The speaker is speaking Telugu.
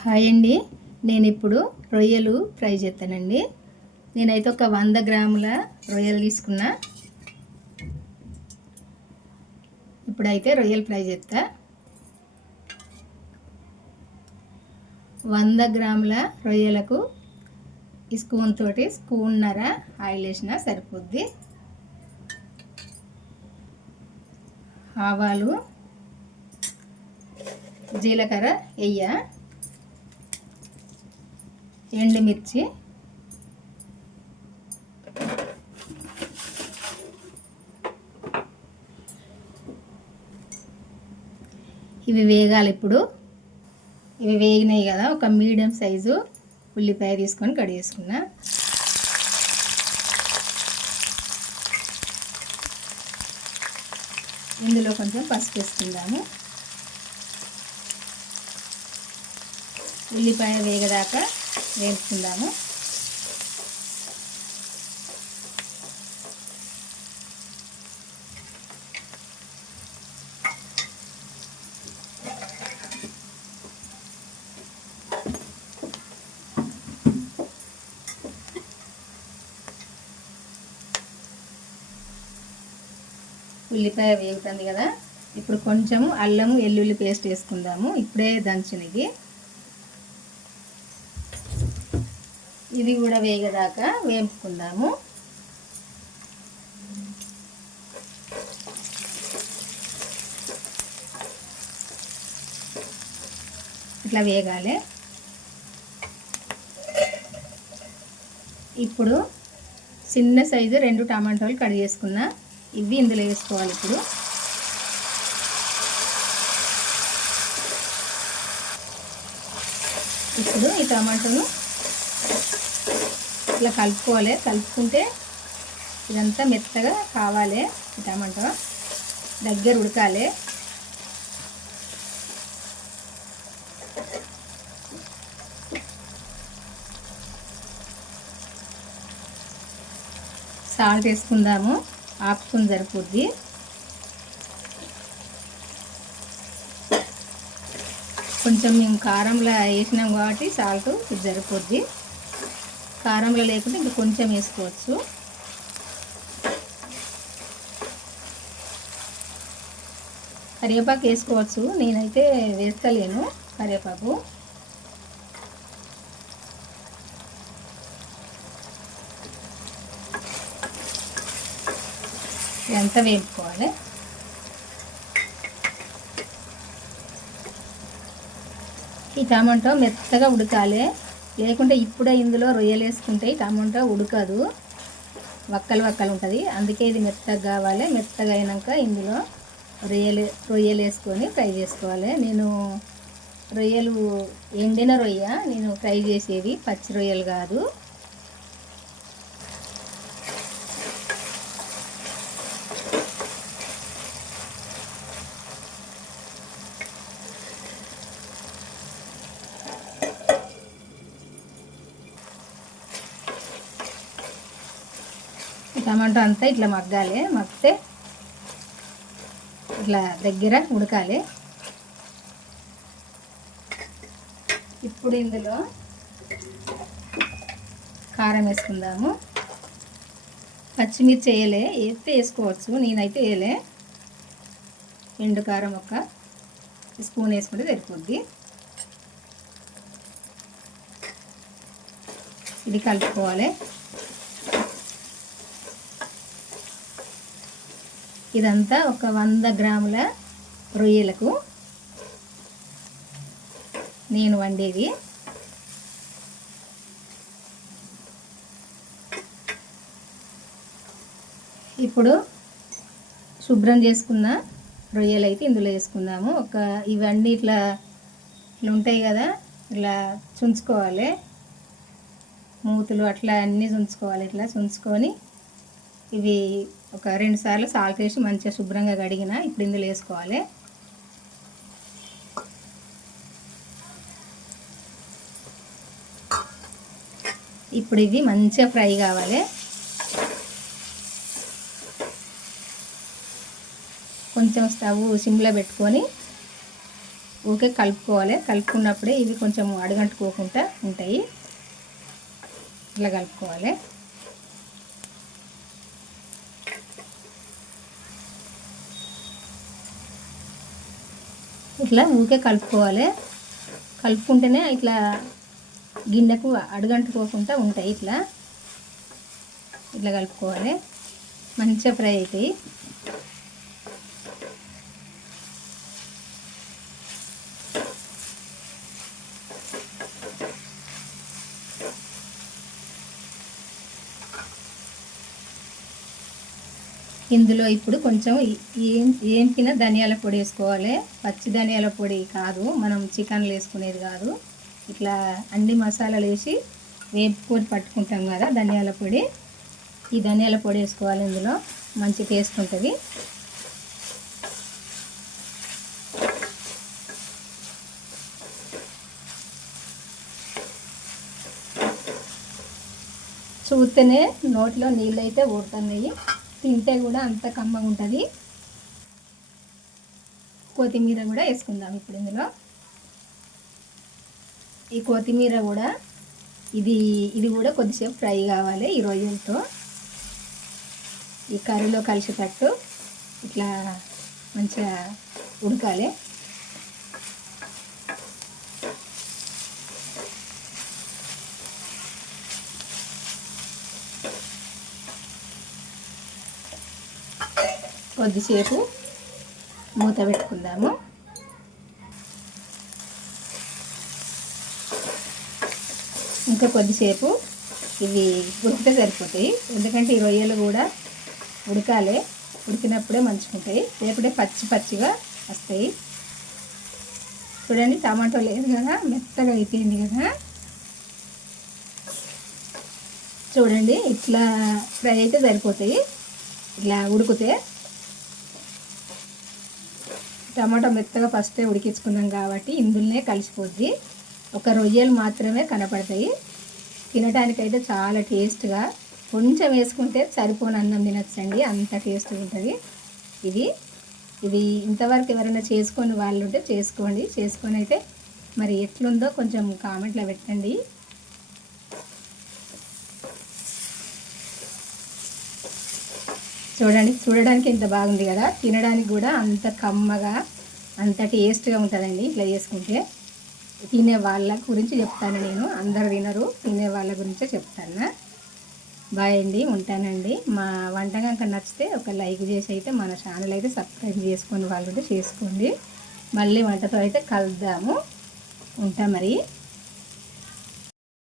హాయ్ అండి. నేను ఇప్పుడు రొయ్యలు ఫ్రై చేస్తానండి. నేనైతే ఒక 100 గ్రాముల రొయ్యలు తీసుకున్నా. ఇప్పుడైతే రొయ్యలు ఫ్రై చేస్తా. 100 గ్రాముల రొయ్యలకు ఈ స్పూన్ తోటి స్పూన్నర ఆయిల్ వేసినా సరిపోద్ది. ఆవాలు, జీలకర్ర వెయ్య, ఎండుమిర్చి, ఇవి వేగాలి. ఇప్పుడు ఇవి వేగినాయి కదా, ఒక మీడియం సైజు ఉల్లిపాయ తీసుకొని కడిగేసుకున్నా. ఇందులో కొంచెం పసుపు వేసుకుందాము. ఉల్లిపాయ వేగదాకా వేసుకుందాము. ఉల్లిపాయ వేగుతుంది కదా, ఇప్పుడు కొంచెము అల్లము వెల్లుల్లి పేస్ట్ వేసుకుందాము. ఇప్పుడే దంచినది. ఇది కూడా వేగదాకా వేపుకుందాము. ఇట్లా వేగాలి. ఇప్పుడు చిన్న సైజు 2 టమాటాలు కట్ చేసుకున్నా. ఇవి ఇందులో వేసుకోవాలి. ఇప్పుడు ఈ టమాటాను ఇట్లా కలుపుకోవాలి. కలుపుకుంటే ఇదంతా మెత్తగా కావాలి. ఈ టమాటా దగ్గర ఉడకాలి. సాల్ట్ వేసుకుందాము. హాఫ్ స్పూన్ సరిపోద్ది. కొంచెం మేము కారంలో వేసినాం కాబట్టి సాల్ట్ ఇది సరిపోద్ది. కారంలో లేకుంటే ఇంకా కొంచెం వేసుకోవచ్చు. కరివేపాకు వేసుకోవచ్చు. నేనైతే వేస్తలేను కరివేపాకు. ఇదంతా వేపుకోవాలి. ఈ టమాటో మెత్తగా ఉడకాలి. లేకుంటే ఇప్పుడే ఇందులో రొయ్యలు వేసుకుంటే ఈ టమాటో ఉడకదు, వక్కలు వక్కలు ఉంటుంది. అందుకే ఇది మెత్తగా కావాలి. మెత్తగా అయినాక ఇందులో రొయ్యలు వేసుకొని ఫ్రై చేసుకోవాలి. నేను రొయ్యలు ఎండిన రొయ్య నేను ఫ్రై చేసేది, పచ్చి రొయ్యలు కాదు. టమాటా అంతా ఇట్లా మగ్గాలి. మగ్గితే ఇట్లా దగ్గర ఉడకాలి. ఇప్పుడు ఇందులో కారం వేసుకుందాము. పచ్చిమిర్చి వేయలే, వేస్తే వేసుకోవచ్చు. నేనైతే వేయలే. ఎండు కారం ఒక స్పూన్ వేసుకుంటే సరిపోద్ది. ఇది కలుపుకోవాలి. ఇదంతా ఒక 100 గ్రాముల రొయ్యలకు నేను వండేది. ఇప్పుడు శుభ్రం చేసుకున్న రొయ్యలు అయితే ఇందులో వేసుకుందాము. ఇవన్నీ ఇట్లా ఉంటాయి కదా, ఇట్లా చుంచుకోవాలి. మూతులు అట్లా అన్నీ చుంచుకోవాలి. ఇట్లా చుంచుకొని ఇవి ఒక 2 సార్లు సాల్ట్ వేసి మంచిగా శుభ్రంగా కడిగిన. ఇప్పుడు ఇందులో వేసుకోవాలి. ఇప్పుడు ఇది మంచిగా ఫ్రై కావాలి. కొంచెం స్టవ్ సిమ్లో పెట్టుకొని ఊకే కలుపుకోవాలి. కలుపుకున్నప్పుడే ఇవి కొంచెం అడుగంటుకోకుండా ఉంటాయి. ఇట్లా కలుపుకోవాలి. ఇట్లా ఊకే కలుపుకోవాలి. కలుపుకుంటేనే ఇట్లా గిన్నెకు అడుగంటుకోకుండా ఉంటాయి. ఇట్లా కలుపుకోవాలి. మంచిగా ఫ్రై అవుతాయి. ఇందులో ఇప్పుడు కొంచెం ఏంపిన ధనియాల పొడి వేసుకోవాలి. పచ్చి ధనియాల పొడి కాదు, మనం చికెన్లు వేసుకునేది కాదు. ఇట్లా అన్ని మసాలాలు వేసి వేపుకొని పట్టుకుంటాం కదా ధనియాల పొడి. ఈ ధనియాల పొడి వేసుకోవాలి. ఇందులో మంచి టేస్ట్ ఉంటుంది. చూస్తేనే నోట్లో నీళ్ళు అయితే ఊరుతున్నాయి. తింటే కూడా అంత కమ్మగా ఉంటుంది. కొత్తిమీర కూడా వేసుకుందాం ఇప్పుడు ఇందులో. ఈ కొత్తిమీర కూడా ఇది కూడా కొద్దిసేపు ఫ్రై కావాలి. ఈ రొయ్యలతో ఈ కర్రీలో కలిసేటట్టు ఇట్లా మంచిగా ఉడకాలి. కొద్దిసేపు మూత పెట్టుకుందాము. ఇంకా కొద్దిసేపు ఇవి ఉడికితే సరిపోతాయి. ఎందుకంటే ఈ రొయ్యలు కూడా ఉడకాలి. ఉడికినప్పుడే మంచుకుంటాయి, లేకపోతే పచ్చిగా వస్తాయి. చూడండి, టమాటో లేదు కదా, మెత్తగా అయిపోయింది కదా. చూడండి, ఇట్లా ఫ్రై అయితే సరిపోతాయి. ఇట్లా ఉడికితే టమాటో మెత్తగా ఫస్టే ఉడికించుకున్నాం కాబట్టి ఇందులోనే కలిసిపోద్ది. ఒక రొయ్యలు మాత్రమే కనపడతాయి. తినడానికైతే చాలా టేస్ట్గా, కొంచెం వేసుకుంటే సరిపోని అన్నం తినచ్చండి, అంత టేస్ట్గా ఉంటుంది. ఇది ఇంతవరకు ఎవరైనా చేసుకొని వాళ్ళు ఉంటే చేసుకొని అయితే మరి ఎట్లుందో కొంచెం కామెంట్లో పెట్టండి. చూడడానికి ఇంత బాగుంది కదా, తినడానికి కూడా అంత కమ్మగా అంత టేస్ట్గా ఉంటుందండి. ఇట్లా చేసుకుంటే తినే వాళ్ళ గురించి చెప్తాను నేను, అందరు తినరు, తినే వాళ్ళ గురించే చెప్తాను. బాయ్ అండి, ఉంటానండి. మా వంట కనుక నచ్చితే ఒక లైక్ చేసి అయితే మన ఛానల్ అయితే సబ్స్క్రైబ్ చేసుకొని వాళ్ళు చేసుకోండి. మళ్ళీ వంటతో అయితే కలుద్దాము. ఉంటా మరి.